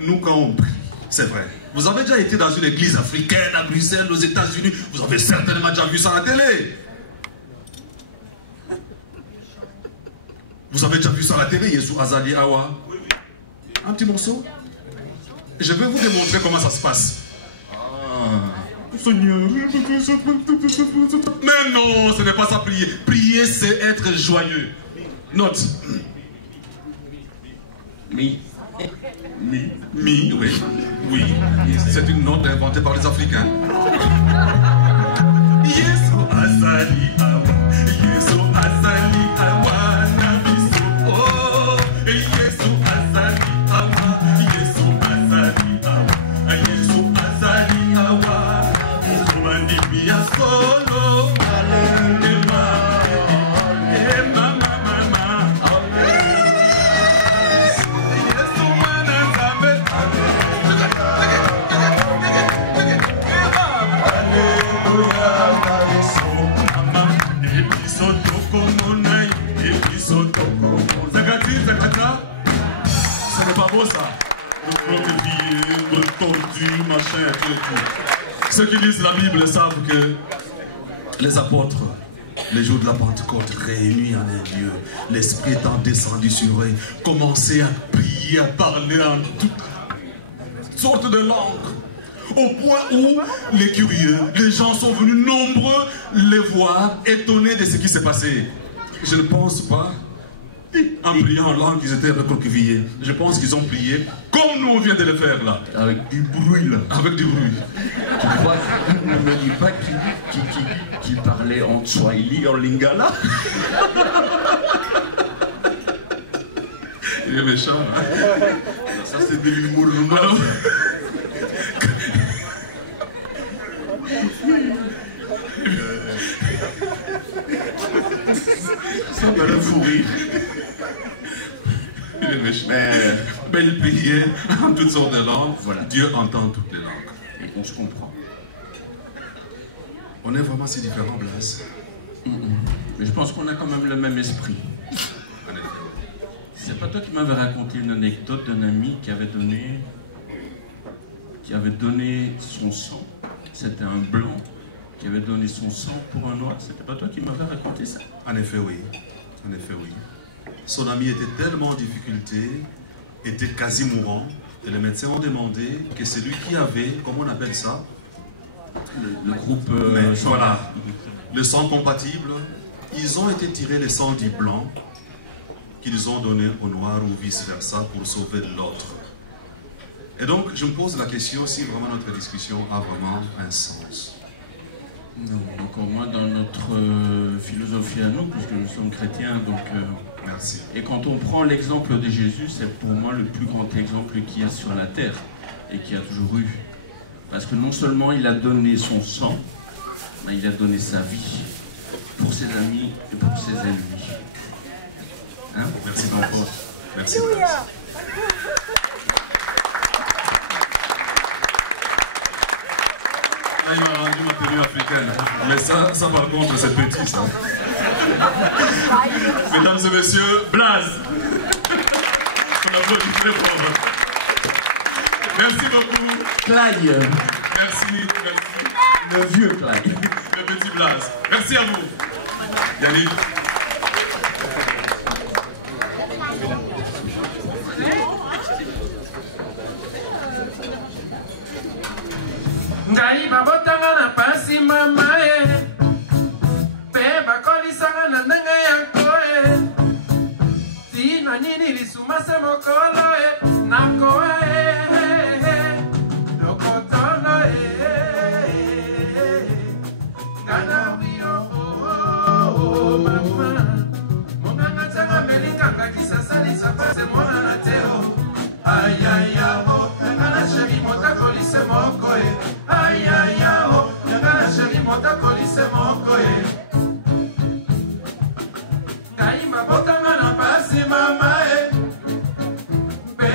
Nous quand on prie, c'est vrai. Vous avez déjà été dans une église africaine à Bruxelles, aux États-Unis, vous avez certainement déjà vu ça à la télé. Vous avez déjà vu ça à la télé, Yesu Azali Awa? Un petit morceau. Je vais vous démontrer comment ça se passe. Seigneur. Mais non, ce n'est pas ça prier. Prier, c'est être joyeux. Note. Mi. Mi, oui. Oui. C'est une note inventée par les Africains. Yesu Azali Awa. Yesu Azali Awa. Nabiso. Oh. Yesu Azali Awa. Yesu Azali Awa. Yesu Azali Awa. Mandibia solo. Ema. Ema mama. Yesu mwana zambe. Ce n'est pas beau ça. Le croque-pied, tordu, machin, tout. Ceux qui lisent la Bible savent que les apôtres, les jours de la Pentecôte, réunis en un lieu, l'Esprit étant descendu sur eux, commençaient à prier, à parler en toutes sortes de langues. Au point où les curieux, les gens sont venus nombreux les voir, étonnés de ce qui s'est passé. Je ne pense pas, en priant en langue, qu'ils étaient recroquevillés. Je pense qu'ils ont prié comme nous on vient de le faire là. Avec du bruit là. Avec du bruit. Tu crois, ne me dis pas qu'il parlait en Swahili, en Lingala. Il est méchant. Hein? Ça c'est de l'humour. Ça me fait fou rire. Il est méchant. Mais il priait en toutes sortes de langues. Voilà. Dieu entend toutes les langues. Et on se comprend. On est vraiment si différents, Blas. Mais je pense qu'on a quand même le même esprit. C'est pas toi qui m'avais raconté une anecdote d'un ami qui avait donné son sang. C'était un blanc qui avait donné son sang pour un noir. C'était pas toi qui m'avais raconté ça? En effet, oui. En effet, oui. Son ami était tellement en difficulté, était quasi mourant, et les médecins ont demandé que celui qui avait, comment on appelle ça? Le groupe voilà, le sang compatible. Ils ont été tirés les sangs du blanc qu'ils ont donné au noir ou vice-versa pour sauver l'autre. Et donc, je me pose la question si vraiment notre discussion a vraiment un sens. Non, donc au moins dans notre philosophie à nous, puisque nous sommes chrétiens, donc... Merci. Et quand on prend l'exemple de Jésus, c'est pour moi le plus grand exemple qu'il y a sur la terre, et qu'il y a toujours eu. Parce que non seulement il a donné son sang, mais il a donné sa vie pour ses amis et pour ses ennemis. Hein? Merci beaucoup. Merci beaucoup. Là, il m'a rendu ma tenue africaine. Mais ça par contre, c'est petit, ça. Mesdames et messieurs, Blas. On applaudit très fort. Merci beaucoup. Clay. Merci. Le vieux Clay. Le petit Blas. Merci à vous. Yannick. Ngai babotanga na pasi mama pe bakolisanga na ndenge yango tina nini lisuma se mokolo nakoa lokotono ngana wio mama monganga tanga melikanga kisasalisa pase mona na teo ayaya ngana sheri motakolise moko ayaya ngana sheri motakolise moko ngai mabotanga na pasi mama pe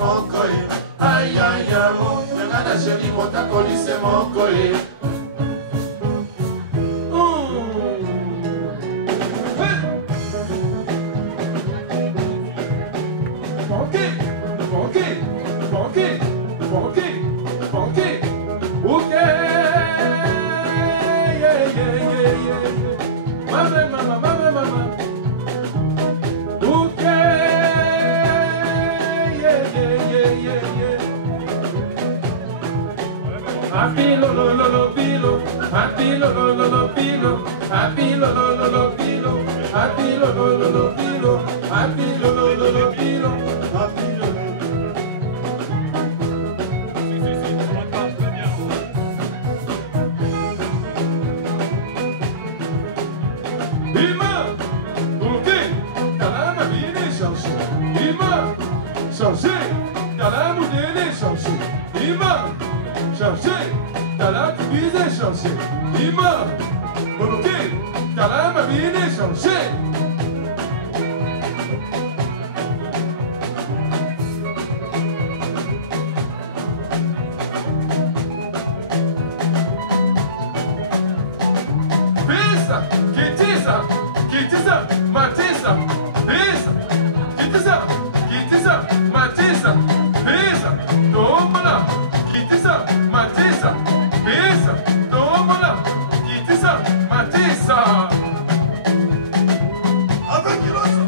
moko ye ayayamo nangana sheri motakolise moko ye Apilo lo lo lo pilo, apilo lo lo lo pilo, apilo lo lo lo pilo, apilo lo lo lo pilo, apilo lo lo lo pilo, apilo. Ima, ok, calama viene chanson. Ima, chanson, calama viene chanson. Ima. Chercher, t'as la vie de chercher. Ima, ok, t'as la vie de chercher. Pisa, kitisa, kitisa, matisa, pisa, kitisa, kitisa, matisa, pisa, tomala, kitisa. Matisa, pisa, tómala, quitisa, matisa. Avec l'autre.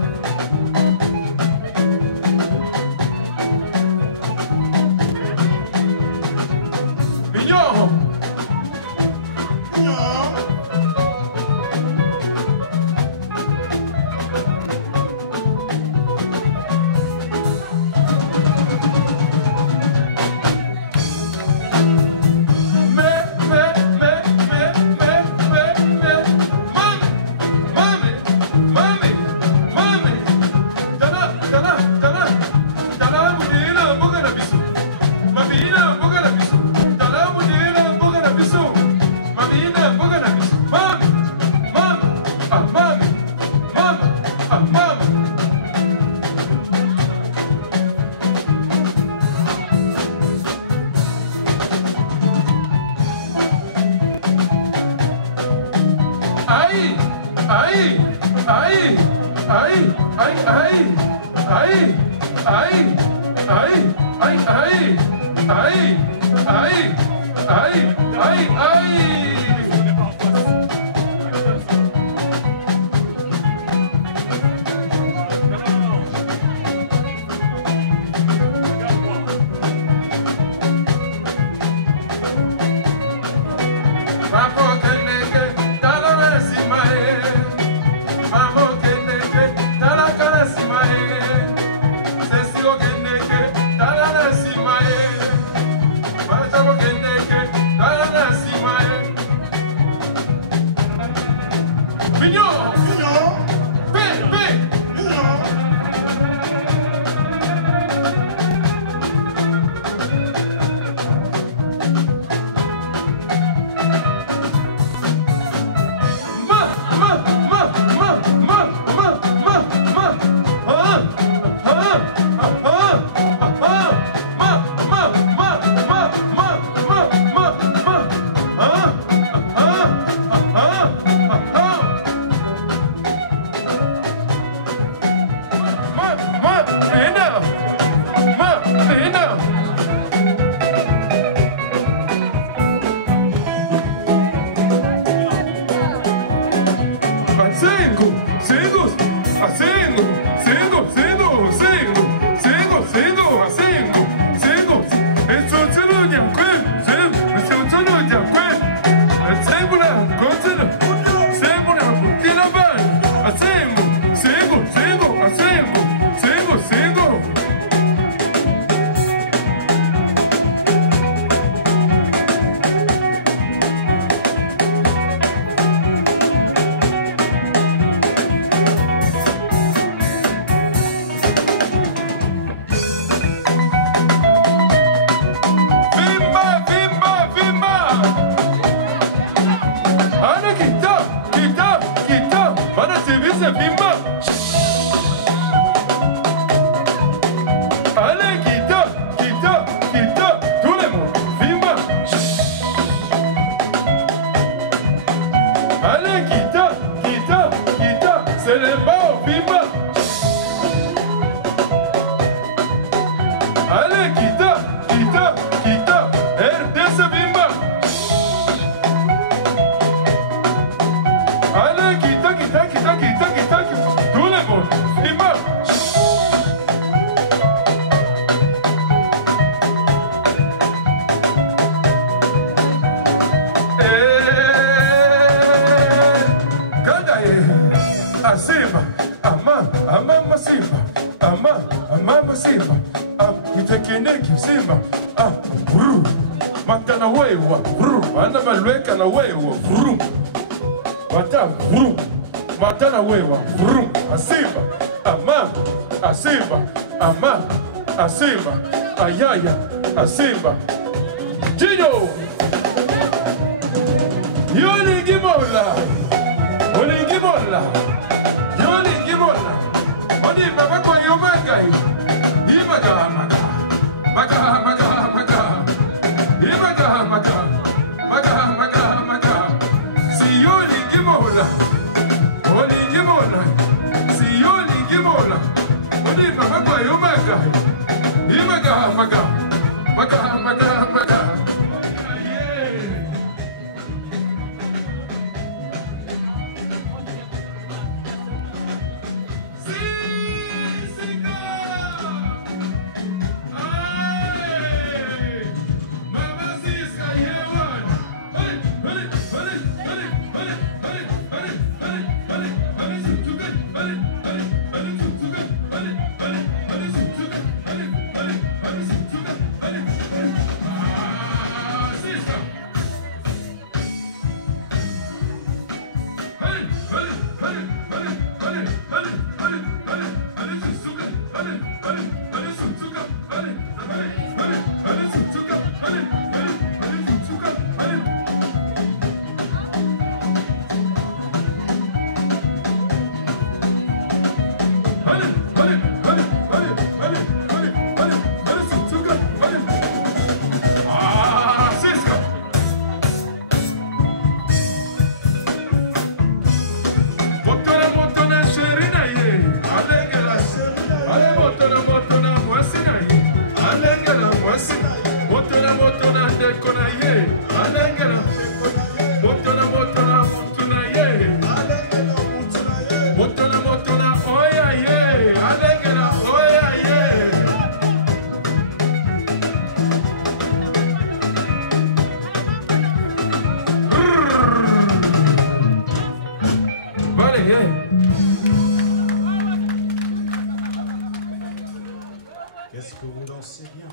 Mignon. kineki simba vru matana wewa vru ana malweka na wewa vru mata vru matana wewa vru asimba ama asimba ama asimba ayaya asimba Gino Yoni Gimola Oni Gimola Yoni Gimola Oni Baba kwa Yomagai Imaga Maga Maga Maga Maga Imaga Maga Maga Maga Maga Si Yoni Gimola Oni Gimola Si Yoni Gimola Oni Baba kwa Yomagai Imaga Maga Maga Maga Maga Qu'est-ce que vous dansez bien?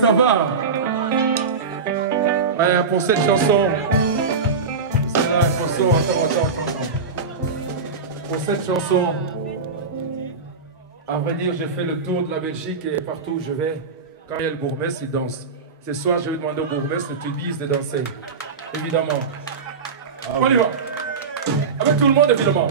Ça va. Ouais, pour cette chanson, chanson, attends. Pour cette chanson, à vrai dire, j'ai fait le tour de la Belgique et partout où je vais, quand il y a le bourgmestre, il danse. Ce soir, je vais demander au bourgmestre que tu dises de danser, évidemment. On y va. Avec tout le monde, évidemment.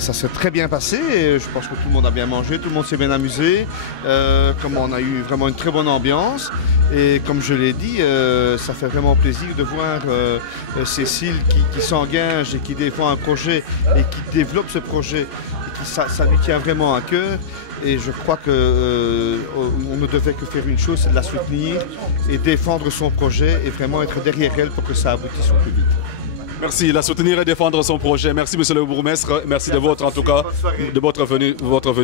Ça s'est très bien passé. Je pense que tout le monde a bien mangé, tout le monde s'est bien amusé. Comme on a eu vraiment une très bonne ambiance. Et comme je l'ai dit, ça fait vraiment plaisir de voir Cécile qui s'engage et qui défend un projet et qui développe ce projet et ça lui tient vraiment à cœur. Et je crois qu'on ne devait que faire une chose, c'est de la soutenir et défendre son projet et vraiment être derrière elle pour que ça aboutisse au plus vite. Merci, la soutenir et défendre son projet. Merci monsieur le bourgmestre, merci de votre, en tout cas, de votre venue,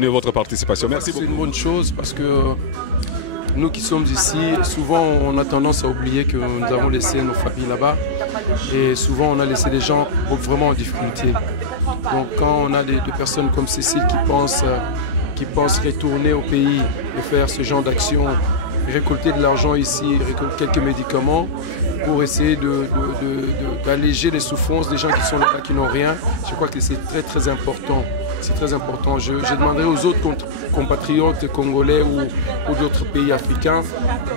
votre participation. Merci beaucoup. C'est une bonne chose parce que nous qui sommes ici, souvent on a tendance à oublier que nous avons laissé nos familles là-bas et souvent on a laissé des gens vraiment en difficulté. Donc quand on a des personnes comme Cécile qui pensent retourner au pays et faire ce genre d'action, récolter de l'argent ici, récolter quelques médicaments pour essayer d'alléger les souffrances des gens qui sont là-bas, qui n'ont rien. Je crois que c'est très très important. C'est très important. Je demanderai aux autres compatriotes congolais ou d'autres pays africains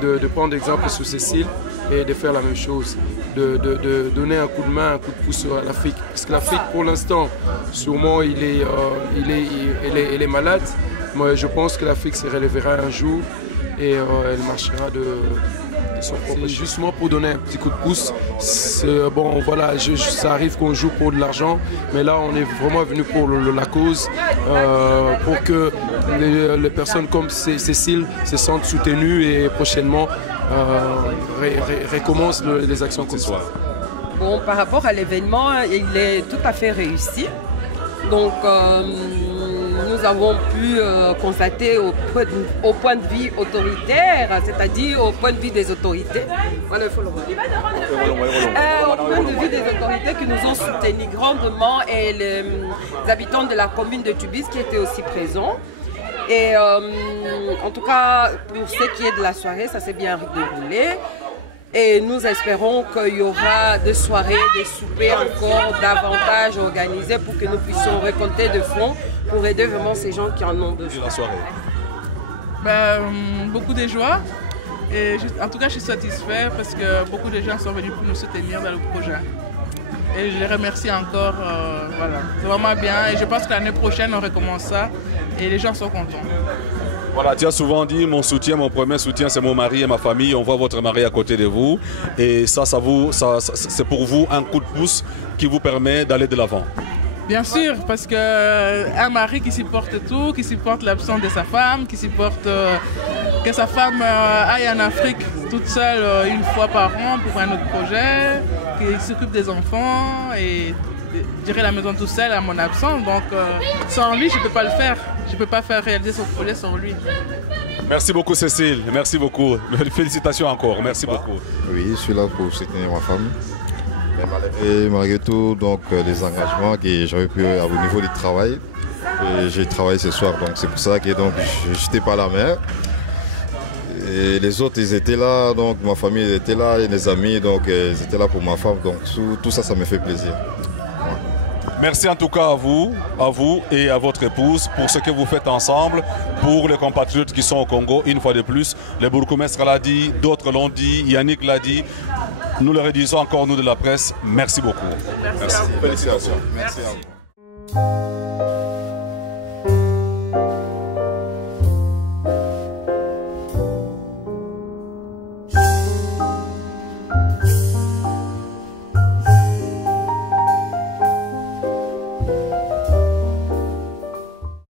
de prendre exemple sur Cécile et de faire la même chose, de donner un coup de main, un coup de pouce à l'Afrique. Parce que l'Afrique, pour l'instant, sûrement, elle est malade. Moi, je pense que l'Afrique se relèvera un jour et elle marchera de son propre. Justement pour donner un petit coup de pouce. Bon, voilà, ça arrive qu'on joue pour de l'argent, mais là, on est vraiment venu pour la cause, pour que les personnes comme Cécile se sentent soutenues et prochainement recommencent les actions comme ça. Bon, par rapport à l'événement, il est tout à fait réussi. Donc, nous avons pu constater au point de vue autoritaire, c'est-à-dire au point de vue des autorités, voilà, il faut le au point de vue des autorités qui nous ont soutenus grandement et les habitants de la commune de Tubis qui étaient aussi présents. Et en tout cas, pour ce qui est de la soirée, ça s'est bien déroulé. Et nous espérons qu'il y aura des soirées, des soupers encore davantage organisés pour que nous puissions récolter de fonds pour aider vraiment ces gens qui en ont besoin. La soirée. Beaucoup de joie. Et en tout cas, je suis satisfait parce que beaucoup de gens sont venus pour nous soutenir dans le projet. Et je les remercie encore. Voilà. C'est vraiment bien. Et je pense que l'année prochaine, on recommence ça. Et les gens sont contents. Voilà, tu as souvent dit, mon soutien, mon premier soutien, c'est mon mari et ma famille. On voit votre mari à côté de vous. Et ça c'est pour vous un coup de pouce qui vous permet d'aller de l'avant. Bien sûr, parce qu'un mari qui supporte tout, qui supporte l'absence de sa femme, qui supporte que sa femme aille en Afrique toute seule une fois par an pour un autre projet, qui s'occupe des enfants et gérer la maison tout seul à mon absence. Donc sans lui, je ne peux pas le faire. Je ne peux pas faire réaliser son projet sans lui. Merci beaucoup Cécile, merci beaucoup. Félicitations encore, merci beaucoup. Oui, je suis là pour soutenir ma femme. Mais malgré tout, donc, les engagements que j'avais pu au niveau du travail, j'ai travaillé ce soir, donc c'est pour ça que je n'étais pas la mère. Et les autres, ils étaient là, donc ma famille était là, et les amis, donc ils étaient là pour ma femme, donc tout ça, ça me fait plaisir. Merci en tout cas à vous et à votre épouse pour ce que vous faites ensemble pour les compatriotes qui sont au Congo. Une fois de plus, le bourgmestre l'a dit, d'autres l'ont dit, Yannick l'a dit. Nous le redisons encore, nous de la presse. Merci beaucoup. Merci. Félicitations. Merci à vous.